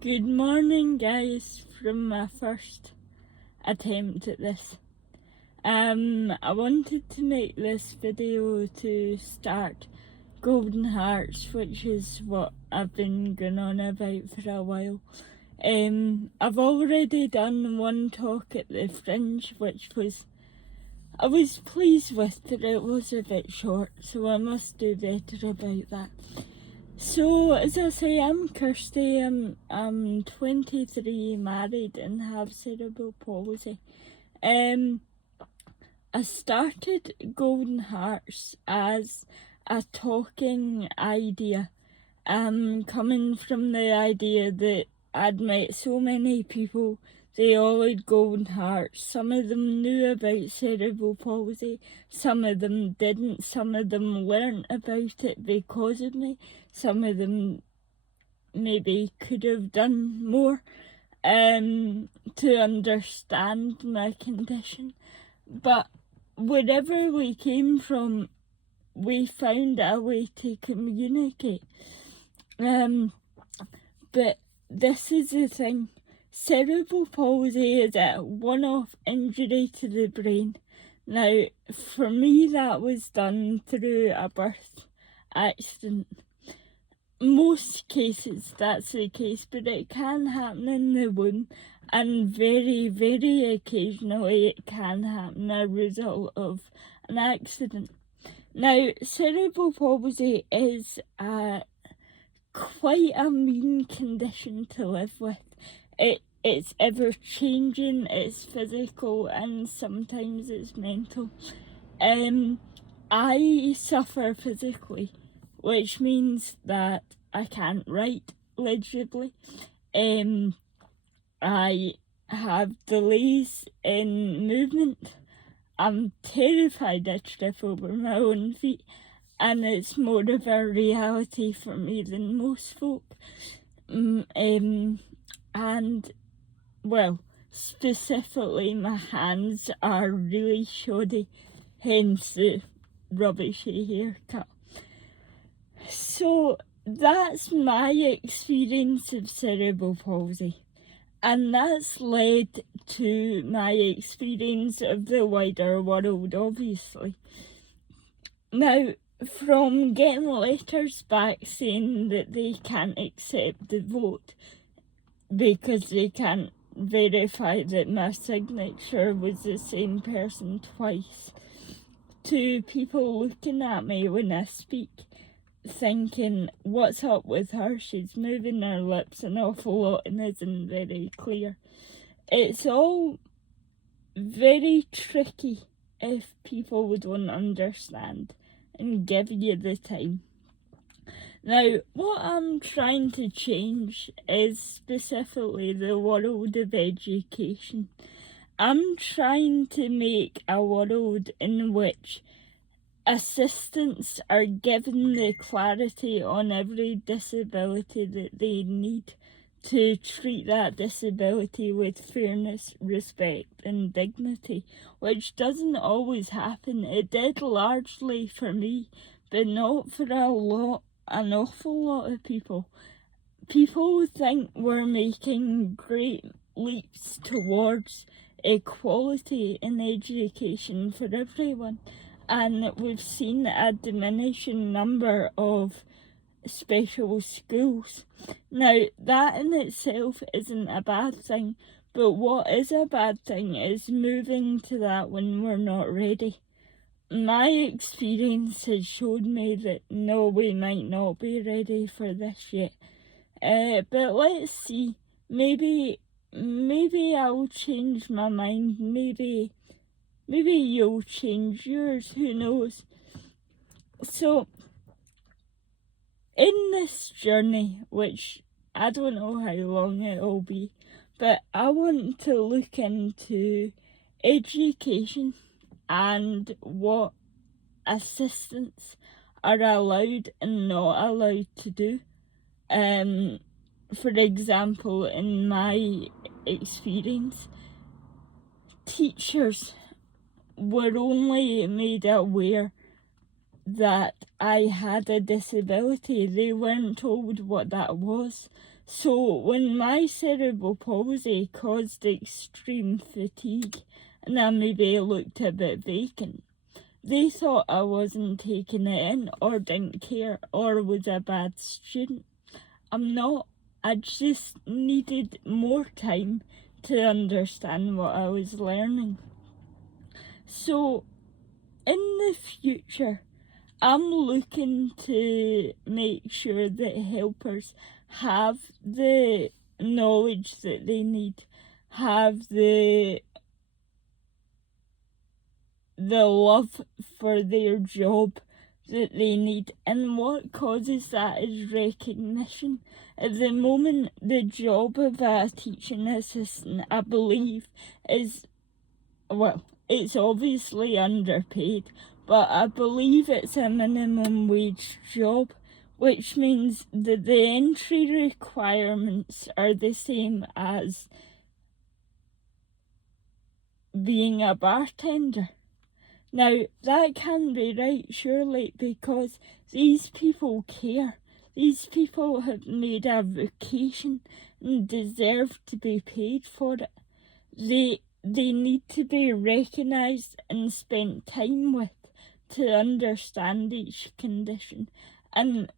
Good morning, guys, from my first attempt at this. I wanted to make this video to start Golden Hearts, which is what I've been going on about for a while. I've already done one talk at the Fringe, which I was pleased with, but it was a bit short, so I must do better about that. So, as I say, I'm Kirsty. I'm 23, married, and have cerebral palsy. I started Golden Hearts as a talking idea, coming from the idea that I'd met so many people, they all had golden hearts. Some of them knew about cerebral palsy, some of them didn't, some of them learnt about it because of me, some of them maybe could have done more to understand my condition. But wherever we came from, we found a way to communicate. But this is the thing. Cerebral palsy is a one-off injury to the brain. Now, for me, that was done through a birth accident. Most cases, that's the case, but it can happen in the womb, and very, very occasionally it can happen as a result of an accident. Now, cerebral palsy is quite a mean condition to live with. It's ever changing, it's physical, and sometimes it's mental. I suffer physically, which means that I can't write legibly. I have delays in movement. I'm terrified I trip over my own feet, and it's more of a reality for me than most folk. And, well, specifically my hands are really shoddy, hence the rubbishy haircut. So that's my experience of cerebral palsy, and that's led to my experience of the wider world, obviously. Now, from getting letters back saying that they can't accept the vote because they can't verify that my signature was the same person twice, to people looking at me when I speak thinking, what's up with her? She's moving her lips an awful lot and isn't very clear. It's all very tricky if people don't understand and give you the time. Now, what I'm trying to change is specifically the world of education. I'm trying to make a world in which assistants are given the clarity on every disability that they need to treat that disability with fairness, respect, and dignity, which doesn't always happen. It did largely for me, but not for an awful lot of people. People think we're making great leaps towards equality in education for everyone, and we've seen a diminishing number of special schools. Now, that in itself isn't a bad thing, but what is a bad thing is moving to that when we're not ready. My experience has showed me that no, we might not be ready for this yet. But let's see. Maybe I'll change my mind. Maybe you'll change yours. Who knows? So, in this journey, which I don't know how long it'll be, but I want to look into education and what assistants are allowed and not allowed to do. For example, in my experience, teachers were only made aware that I had a disability. They weren't told what that was. So when my cerebral palsy caused extreme fatigue and I maybe looked a bit vacant, they thought I wasn't taking it in or didn't care or was a bad student. I'm not. I just needed more time to understand what I was learning. So in the future, I'm looking to make sure that helpers have the knowledge that they need, have the love for their job that they need, and what causes that is recognition. At the moment, the job of a teaching assistant, I believe, is, well, it's obviously underpaid, but I believe it's a minimum wage job, which means that the entry requirements are the same as being a bartender. Now, that can't be right, surely, because these people care. These people have made a vocation and deserve to be paid for it. They need to be recognised and spent time with to understand each condition. And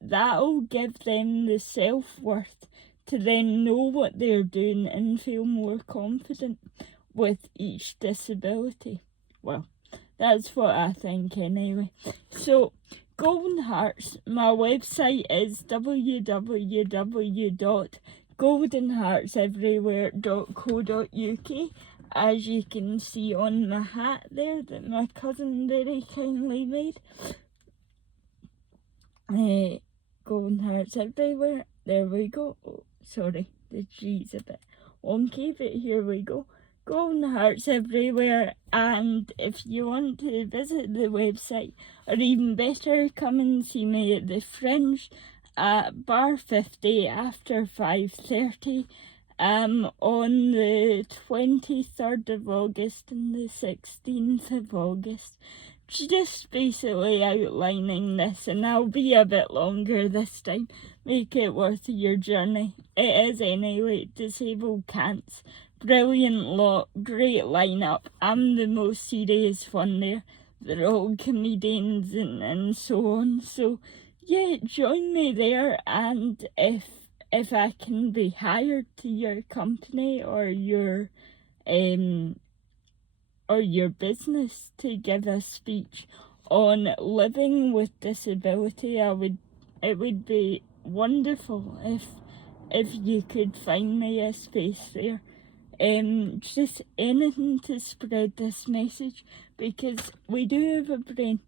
that'll give them the self-worth to then know what they're doing and feel more confident with each disability. Well, that's what I think anyway. So, Golden Hearts, my website is www.goldenheartseverywhere.co.uk, as you can see on my hat there that my cousin very kindly made. Golden Hearts Everywhere, there we go. Oh, sorry, the G's a bit wonky, but here we go. Golden Hearts Everywhere, and if you want to visit the website, or even better, come and see me at the Fringe at Bar 50 after 5:30 on the 23rd of August and the 16th of August. Just basically outlining this, and I'll be a bit longer this time. Make it worth your journey. It is anyway. Disabled Cants. Brilliant lot, great lineup. I'm the most serious one there. They're all comedians and so on. So yeah, join me there, and if I can be hired to your company or your business to give a speech on living with disability, it would be wonderful if you could find me a space there. Just anything to spread this message, because we do have a brain.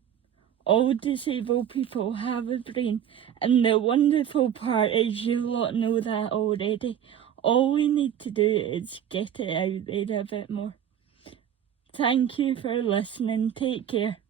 All disabled people have a brain, and the wonderful part is you lot know that already. All we need to do is get it out there a bit more. Thank you for listening. Take care.